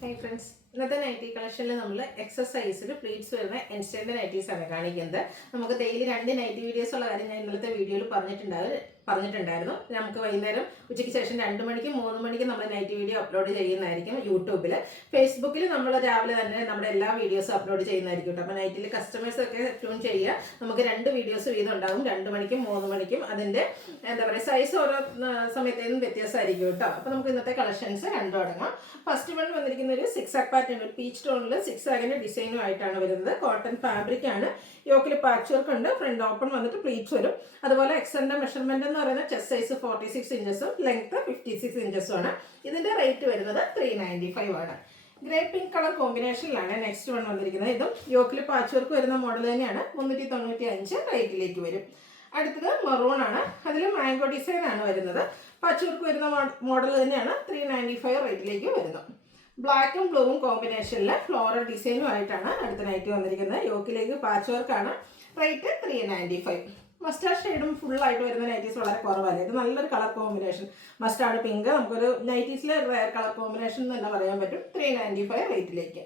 Hi friends. ഇന്നത്തെ nightie കളക്ഷനിൽ നമ്മൾ എക്സസൈസിൽ pleats വരുന്ന ഇൻസ്റ്റന്റ് നൈറ്റീസ് ആണ് കാണിക്കുന്നത്. നമുക്ക് ഡെയിലി 2 നൈറ്റി വീഡിയോസ് ഉള്ള കാര്യം ഞാൻ ഇന്നലത്തെ വീഡിയോയിൽ പറഞ്ഞിട്ടുണ്ടായിരുന്നു. നമുക്ക് വൈകുന്നേരം ഉച്ചയ്ക്ക് ശേഷം 2 മണിക്കും 3 മണിക്കും നമ്മൾ നൈറ്റി വീഡിയോ അപ്ലോഡ് ചെയ്യുന്നതായിരിക്കും യൂട്യൂബിൽ. ഫേസ്ബുക്കിൽ നമ്മൾ രാവിലെ തന്നെ നമ്മുടെ എല്ലാ വീഡിയോസും അപ്ലോഡ് ചെയ്യുന്നതായിരിക്കും കേട്ടോ. അപ്പോൾ നൈറ്റിൽ കസ്റ്റമേഴ്സ് ഒക്കെ ട്യൂൺ ചെയ്യുക. നമുക്ക് 2 വീഡിയോസ് വീതം ഉണ്ടാകും, 2 മണിക്കും 3 മണിക്കും. അതിൻ്റെ എന്താ പറയുക സൈസ് ഓരോ സമയത്തേനും വ്യത്യാസമായിരിക്കും കേട്ടോ. അപ്പോൾ നമുക്ക് ഇന്നത്തെ കളക്ഷൻസ് കണ്ടു തുടങ്ങാം. ഫസ്റ്റ് വൺ വന്നിരിക്കുന്ന ഒരു 6 പീച്ച് ടോണിൽ 6 ആഗിന്റെ ഡിസൈനും ആയിട്ടാണ് വരുന്നത്. കോട്ടൺ ഫാബ്രിക് ആണ്. യോക്കിൽ പാച്ച് വർക്ക് ഉണ്ട്. ഫ്രണ്ട് ഓപ്പൺ വന്നിട്ട് പ്ലീറ്റ്സ് വരും. അതുപോലെ എക്സന്റെ മെഷർമെന്റ് എന്ന് പറയുന്നത് ചെസ്റ്റ് സൈസ് 46 ഇഞ്ചസും ലെങ്ത് 56 ഇഞ്ചസും ആണ്. ഇതിന്റെ റേറ്റ് വരുന്നത് 395 ആണ്. ഗ്രേ പിങ്ക് കളർ കോമ്പിനേഷനിലാണ് നെക്സ്റ്റ് വൺ വന്നിരിക്കുന്നത്. ഇതും യോക്കിൽ പാച്ച് വർക്ക് വരുന്ന മോഡൽ തന്നെയാണ്. 395 റേറ്റിലേക്ക് വരും. അടുത്തത് മെറൂൺ ആണ്. അതിൽ മാംഗോ ഡിസൈൻ ആണ് വരുന്നത്. പാച്ച് വർക്ക് വരുന്ന മോഡൽ തന്നെയാണ്. 395 റേറ്റിലേക്ക് വരുന്നത്. ബ്ലാക്കും ബ്ലൂവും കോമ്പിനേഷനിൽ ഫ്ലോറൽ ഡിസൈനും ആയിട്ടാണ് അടുത്ത നൈറ്റി വന്നിരിക്കുന്നത്. യോക്കിലേക്ക് പാച്ച് വർക്കാണ്. റേറ്റ് 395. മസ്റ്റാർഡ് ഷെയ്ഡും ഫുള്ളായിട്ട് വരുന്ന നൈറ്റീസ് വളരെ കുറവല്ലേ. ഇത് നല്ലൊരു കളർ കോമ്പിനേഷൻ. മസ്റ്റാർഡ് പിങ്ക് നമുക്കൊരു നൈറ്റീസിലെ കളർ കോമ്പിനേഷൻ എന്ന് തന്നെ പറയാൻ പറ്റും. 395 റേറ്റിലേക്ക്.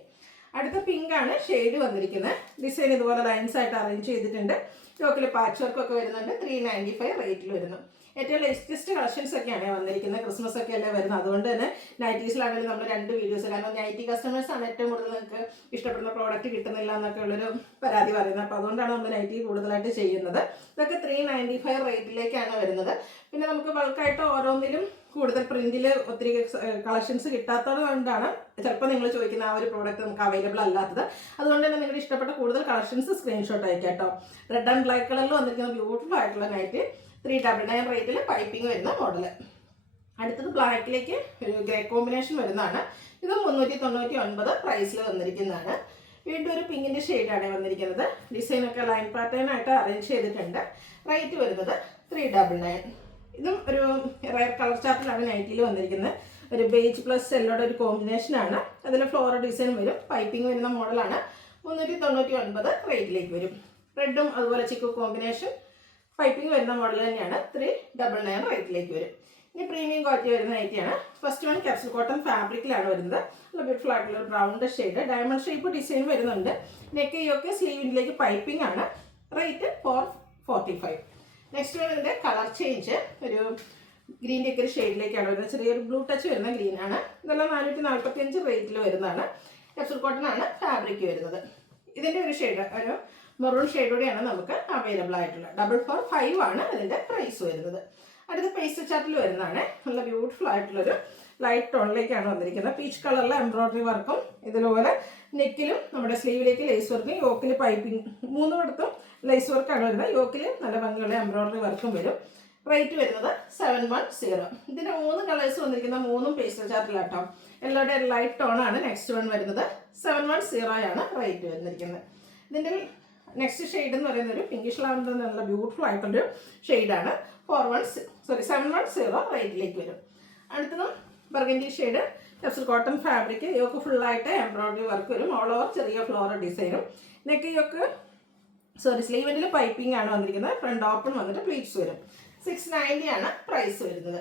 അടുത്ത പിങ്ക് ആണ് ഷെയ്ഡ് വന്നിരിക്കുന്നത്. ഡിസൈൻ ഇതുപോലെ ലൈൻസ് ആയിട്ട് അറേഞ്ച് ചെയ്തിട്ടുണ്ട്. യോക്കിൽ പാച്ച് വർക്കൊക്കെ വരുന്നുണ്ട്. 395 റേറ്റിൽ വരുന്നു. ഏറ്റവും ലേറ്റസ്റ്റ് കളക്ഷൻസ് ഒക്കെയാണ് വന്നിരിക്കുന്നത്. ക്രിസ്മസ് ഒക്കെ അല്ലേ വരുന്നത്. അതുകൊണ്ട് തന്നെ നൈറ്റീസിലാണെങ്കിലും നമ്മൾ 2 വീഡിയോസ്, കാരണം നൈറ്റി കസ്റ്റമേഴ്സാണ് ഏറ്റവും കൂടുതൽ നിങ്ങൾക്ക് ഇഷ്ടപ്പെടുന്ന പ്രോഡക്റ്റ് കിട്ടുന്നില്ല എന്നൊക്കെ ഉള്ളൊരു പരാതി പറയുന്നത്. അപ്പോൾ അതുകൊണ്ടാണ് നമ്മൾ നൈറ്റി കൂടുതലായിട്ട് ചെയ്യുന്നത്. ഇതൊക്കെ 395 റേറ്റിലേക്കാണ് വരുന്നത്. പിന്നെ നമുക്ക് ബൾക്കായിട്ട് ഓരോന്നിലും കൂടുതൽ പ്രിന്റിൽ ഒത്തിരി കളക്ഷൻസ് കിട്ടാത്തത് കൊണ്ടാണ് ചിലപ്പോൾ നിങ്ങൾ ചോദിക്കുന്ന ആ ഒരു പ്രോഡക്റ്റ് നമുക്ക് അവൈലബിൾ അല്ലാത്തത്. അതുകൊണ്ട് തന്നെ നിങ്ങളുടെ ഇഷ്ടപ്പെട്ട കൂടുതൽ കളക്ഷൻസ് സ്ക്രീൻഷോട്ട് അയക്കാം കേട്ടോ. റെഡ് ആൻഡ് ബ്ലാക്ക് കളറിൽ വന്നിരിക്കുന്ന ബ്യൂട്ടിഫുൾ ആയിട്ടുള്ള നൈറ്റ് 399 റേറ്റിൽ പൈപ്പിംഗ് വരുന്ന മോഡൽ. അടുത്തത് ബ്ലാക്കിലേക്ക് ഒരു ഗ്രേ കോമ്പിനേഷൻ വരുന്നതാണ്. ഇത് 399 പ്രൈസിൽ വന്നിരിക്കുന്നതാണ്. വീണ്ടും ഒരു പിങ്കിൻ്റെ ഷെയ്ഡാണ് വന്നിരിക്കുന്നത്. ഡിസൈനൊക്കെ ലൈൻ പാറ്റേൺ ആയിട്ട് അറേഞ്ച് ചെയ്തിട്ടുണ്ട്. റേറ്റ് വരുന്നത് 399. ഇതും ഒരു റയർ കളർ ചാർട്ടിലാണ് നൈറ്റിൽ വന്നിരിക്കുന്നത്. ഒരു ബേജ് പ്ലസ് യെല്ലോയുടെ ഒരു കോമ്പിനേഷനാണ്. അതിൽ ഫ്ലോറൽ ഡിസൈൻ വരും. പൈപ്പിംഗ് വരുന്ന മോഡലാണ്. 399 റേറ്റിലേക്ക് വരും. റെഡും അതുപോലെ ചിക്കു കോമ്പിനേഷൻ പൈപ്പിംഗ് വരുന്ന മോഡൽ തന്നെയാണ്. 399 റേറ്റിലേക്ക് വരും. ഇനി പ്രീമിയം ക്വാളിറ്റി വരുന്ന നൈറ്റിയാണ്. ഫസ്റ്റ് വൺ ക്യാപ്സൂൾ കോട്ടൺ ഫാബ്രിക്കിലാണ് വരുന്നത്. നല്ല ബ്യൂട്ടിഫുൾ ആയിട്ടുള്ള ഒരു ബ്രൗണ്ട് ഷെയ്ഡ് ഡയമണ്ട് ഷേപ്പ് ഡിസൈൻ വരുന്നുണ്ട്. നെക്ക് യോക്ക് സ്ലീവിലേക്ക് പൈപ്പിംഗ് ആണ്. റേറ്റ് 445. നെക്സ്റ്റ് വൺ ഇതിൻ്റെ കളർ ചേഞ്ച് ഒരു ഗ്രീൻ്റെ ഒക്കെ ഒരു ഷെയ്ഡിലേക്കാണ് വരുന്നത്. ചെറിയൊരു ബ്ലൂ ടച്ച് വരുന്ന ഗ്രീനാണ്. ഇതെല്ലാം 445 റേറ്റിൽ വരുന്നതാണ്. ക്യാപ്സൂൾ കോട്ടൺ ആണ് ഫാബ്രിക് വരുന്നത്. ഇതിൻ്റെ ഒരു ഷെയ്ഡ് ഒരു മെറൂൺ ഷെയ്ഡോടെയാണ് നമുക്ക് അവൈലബിൾ ആയിട്ടുള്ളത്. 445 ആണ് ഇതിൻ്റെ പ്രൈസ് വരുന്നത്. അടുത്ത പേസ്റ്റൽ ചാർട്ടിൽ വരുന്നതാണ്. നല്ല ബ്യൂട്ടിഫുൾ ആയിട്ടുള്ളൊരു ലൈറ്റ് ടോണിലേക്കാണ് വന്നിരിക്കുന്നത്. പീച്ച് കളറിലെ എംബ്രോയിഡറി വർക്കും ഇതുപോലെ നെക്കിലും നമ്മുടെ സ്ലീവിലേക്ക് ലേസ് വർക്കും യോക്കിൽ പൈപ്പിംഗ് 3 ലേസ് വർക്കാണ് വരുന്നത്. യോക്കിൽ നല്ല ഭംഗിയുള്ള എംബ്രോയിഡറി വർക്കും വരും. റേറ്റ് വരുന്നത് 710. ഇതിൻ്റെ 3 കളേഴ്സ് വന്നിരിക്കുന്ന 3 പേസ്റ്റൽ ചാർട്ടിലാട്ടോ. എല്ലാവരുടെ ലൈറ്റ് ടോണാണ് നെക്സ്റ്റ് വൺ വരുന്നത്. 710 ആണ് റേറ്റ് വന്നിരിക്കുന്നത്. ഇതിൻ്റെ നെക്സ്റ്റ് ഷെയ്ഡ് എന്ന് പറയുന്നത് ഒരു പിങ്കിഷ് ലാവൻഡർ നല്ല ബ്യൂട്ടിഫുൾ ആയിട്ടുള്ളൊരു ഷെയ്ഡാണ്. 710 റേറ്റിലേക്ക് വരും. അടുത്തതും burgundy shade capsule cotton fabric. Yoke ഫുള്ളായിട്ട് എംബ്രോയിഡറി വർക്ക് വരും. ഓൾ ഓവർ ചെറിയ ഫ്ലോറൽ ഡിസൈനും. നെക്ക് യോക്ക് സ്ലീവെൻറ്റിൽ പൈപ്പിംഗ് ആണ് വന്നിരിക്കുന്നത്. ഫ്രണ്ട് ഓപ്പൺ വന്നിട്ട് പ്ലീറ്റ്സ് വരും. 690 ആണ് പ്രൈസ് വരുന്നത്.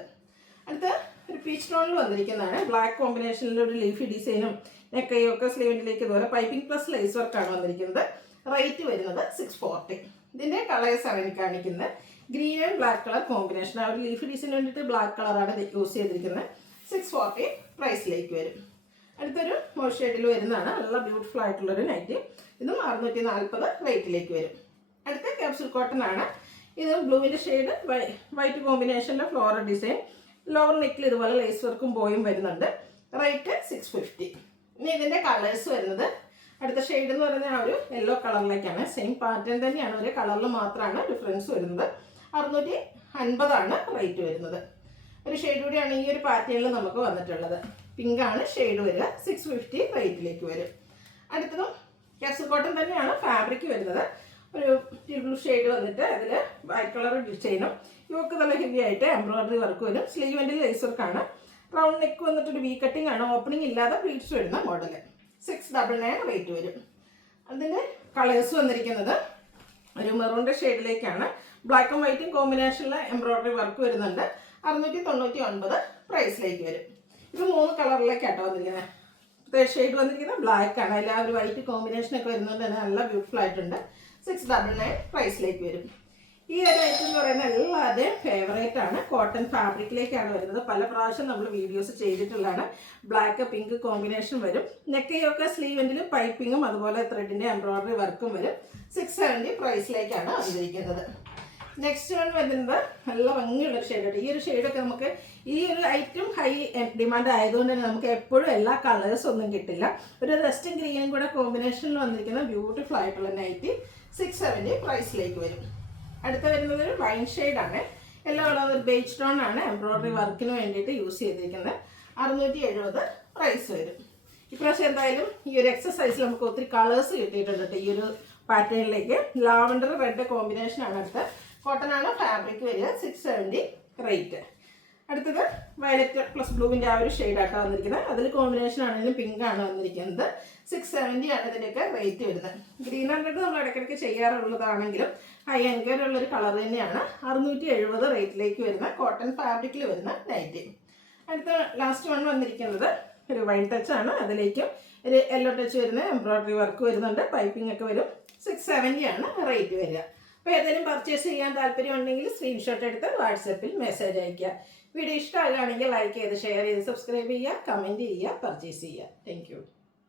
അടുത്ത ഒരു പീച്ച് ടോണിൽ വന്നിരിക്കുന്നതാണ്. ബ്ലാക്ക് കോമ്പിനേഷനിൽ ഒരു ലീഫി ഡിസൈനും നെക്ക് യോക്ക് സ്ലീവെൻറ്റിലേക്ക് ഇതുപോലെ പൈപ്പിംഗ് പ്ലസ് ലേസ് വർക്കാണ് വന്നിരിക്കുന്നത്. റേറ്റ് വരുന്നത് 640. ഇതിൻ്റെ കളേഴ്സാണ് എനിക്ക് കാണിക്കുന്നത്. Green and black colour combination. ആ ഒരു ലീഫ് ഡിസൈൻ വേണ്ടിയിട്ട് ബ്ലാക്ക് കളറാണ് യൂസ് ചെയ്തിരിക്കുന്നത്. 640 പ്രൈസിലേക്ക് വരും. അടുത്തൊരു മോൾ ഷെയ്ഡിൽ വരുന്നതാണ്. നല്ല ബ്യൂട്ടിഫുൾ ആയിട്ടുള്ളൊരു നൈറ്റി. ഇതും 640 റേറ്റിലേക്ക് വരും. അടുത്ത ക്യാപ്സൂൾ കോട്ടൺ ആണ്. ഇത് ബ്ലൂവിൻ്റെ ഷെയ്ഡ് വൈറ്റ് കോമ്പിനേഷനിലെ ഫ്ലോറൽ ഡിസൈൻ. ലോവർ നെക്കിൽ ഇതുപോലെ ലേസ് വർക്കും ബോയും വരുന്നുണ്ട്. റേറ്റ് 650. ഇനി ഇതിൻ്റെ കളേഴ്സ് വരുന്നത് അടുത്ത ഷെയ്ഡ് എന്ന് പറയുന്നത് ആ ഒരു യെല്ലോ കളറിലേക്കാണ്. സെയിം പാറ്റേൺ തന്നെയാണ്, ഒരു കളറിൽ മാത്രമാണ് ഡിഫറൻസ് വരുന്നത്. 650 ആണ് റേറ്റ് വരുന്നത്. ഒരു ഷെയ്ഡ് കൂടിയാണ് ഈ ഒരു പാറ്റേണിൽ നമുക്ക് വന്നിട്ടുള്ളത്. പിങ്ക് ആണ് ഷെയ്ഡ് വരിക. 650 റേറ്റിലേക്ക് വരും. അടുത്തതും ക്യാപ്സൂൾ കോട്ടൺ തന്നെയാണ് ഫാബ്രിക് വരുന്നത്. ഒരു ബ്ലൂ ഷെയ്ഡ് വന്നിട്ട് അതിൽ വൈറ്റ് കളർ ഡിസൈനും യോക്ക് നല്ല ഹെവി ആയിട്ട് എംബ്രോയിഡറി വർക്ക് വരും. സ്ലീവെൻറ്റിൽ ലേസ് വർക്കാണ്. റൗണ്ട് നെക്ക് വന്നിട്ടൊരു വി കട്ടിംഗ് ആണ്. ഓപ്പണിംഗ് ഇല്ലാതെ പ്ലീറ്റ്സ് വരുന്ന മോഡൽ. 699 റേറ്റ് വരും. അതിൻ്റെ കളേഴ്സ് വന്നിരിക്കുന്നത് ഒരു മെറൂണിൻ്റെ ഷെയ്ഡിലേക്കാണ്. ബ്ലാക്ക് ആൻഡ് വൈറ്റും കോമ്പിനേഷനിൽ എംബ്രോയിഡറി വർക്ക് വരുന്നുണ്ട്. 699 പ്രൈസിലേക്ക് വരും. ഇത് 3 കളറിലേക്കാട്ടോ വന്നിരിക്കുന്നത്. തേർഡ് ഷെയ്ഡ് വന്നിരിക്കുന്നത് ബ്ലാക്ക് ആണ്. അതിൽ ആ ഒരു വൈറ്റ് കോമ്പിനേഷനൊക്കെ വരുന്നതുകൊണ്ട് തന്നെ നല്ല ബ്യൂട്ടിഫുൾ ആയിട്ടുണ്ട്. 699 പ്രൈസിലേക്ക് വരും. ഈ ഒരു ഐറ്റം എന്ന് പറയുന്നത് എല്ലാവരുടെയും ഫേവറേറ്റ് ആണ്. കോട്ടൺ ഫാബ്രിക്കിലേക്കാണ് വരുന്നത്. പല പ്രാവശ്യം നമ്മൾ വീഡിയോസ് ചെയ്തിട്ടുള്ളതാണ്. ബ്ലാക്ക് പിങ്ക് കോമ്പിനേഷൻ വരും. നെക്കയൊക്കെ സ്ലീവെൻറ്റിലും പൈപ്പിങ്ങും അതുപോലെ ത്രെഡിൻ്റെ എംബ്രോയിഡറി വർക്കും വരും. 670 പ്രൈസിലേക്കാണ് വന്നിരിക്കുന്നത്. നെക്സ്റ്റ് വൺ വരുന്നത് നല്ല ഭംഗിയുള്ളൊരു ഷെയ്ഡാണ്. ഈ ഒരു ഷെയ്ഡൊക്കെ നമുക്ക് ഈ ഒരു ഐറ്റം ഹൈ ഡിമാൻഡ് ആയതുകൊണ്ട് തന്നെ നമുക്ക് എപ്പോഴും എല്ലാ കളേഴ്സും ഒന്നും കിട്ടില്ല. ഒരു റെസ്റ്റും ഗ്രീനും കൂടെ കോമ്പിനേഷനിൽ വന്നിരിക്കുന്ന ബ്യൂട്ടിഫുൾ ആയിട്ടുള്ള നൈറ്റി 670 പ്രൈസിലേക്ക് വരും. അടുത്ത വരുന്നത് ഒരു വൈൻ ഷെയ്ഡാണ്. എല്ലാം ഉള്ളത് ഒരു ബേജ് ടോൺ ആണ്. എംബ്രോയിഡറി വർക്കിന് വേണ്ടിയിട്ട് യൂസ് ചെയ്തിരിക്കുന്നത്. 670 പ്രൈസ് വരും. ഇപ്രാവശ്യം എന്തായാലും ഈ ഒരു എക്സസൈസിൽ നമുക്ക് ഒത്തിരി കളേഴ്സ് കിട്ടിയിട്ടുണ്ട്. ഈ ഒരു പാറ്റേണിലേക്ക് ലാവൻഡർ റെഡ് കോമ്പിനേഷനാണ് അടുത്ത. കോട്ടൺ ആണ് ഫാബ്രിക് വരിക. 670 റേറ്റ്. അടുത്തത് വയലറ്റ് പ്ലസ് ബ്ലൂവിൻ്റെ ആ ഒരു ഷെയ്ഡാട്ടോ വന്നിരിക്കുന്നത്. അതിൽ കോമ്പിനേഷൻ ആണെങ്കിലും പിങ്ക് ആണ് വന്നിരിക്കുന്നത്. 670 ആണ് ഇതിൻ്റെയൊക്കെ റേറ്റ് വരുന്നത്. ഗ്രീൻ ആൻഡ് റെഡ് നമ്മൾ ഇടയ്ക്കിടയ്ക്ക് ചെയ്യാറുള്ളതാണെങ്കിലും ഹൈ എൻക്വയറുള്ളൊരു കളർ തന്നെയാണ്. 670 റേറ്റിലേക്ക് വരുന്ന കോട്ടൺ ഫാബ്രിക്കിൽ വരുന്ന നൈറ്റി. അടുത്ത ലാസ്റ്റ് വൺ വന്നിരിക്കുന്നത് ഒരു വൈൻ ടച്ച് ആണ്. അതിലേക്കും ഒരു യെല്ലോ ടച്ച് വരുന്ന എംബ്രോയിഡറി വർക്ക് വരുന്നുണ്ട്. പൈപ്പിംഗ് ഒക്കെ വരും. 670 ആണ് റേറ്റ് വരിക. അപ്പോൾ ഏതെങ്കിലും പർച്ചേസ് ചെയ്യാൻ താല്പര്യമുണ്ടെങ്കിൽ സ്ക്രീൻഷോട്ട് എടുത്ത് വാട്സപ്പിൽ മെസ്സേജ് അയയ്ക്കുക. വീഡിയോ ഇഷ്ടമാകുകയാണെങ്കിൽ ലൈക്ക് ചെയ്ത് ഷെയർ ചെയ്ത് സബ്സ്ക്രൈബ് ചെയ്യുക, കമൻറ്റ് ചെയ്യുക, പർച്ചേസ് ചെയ്യുക. താങ്ക്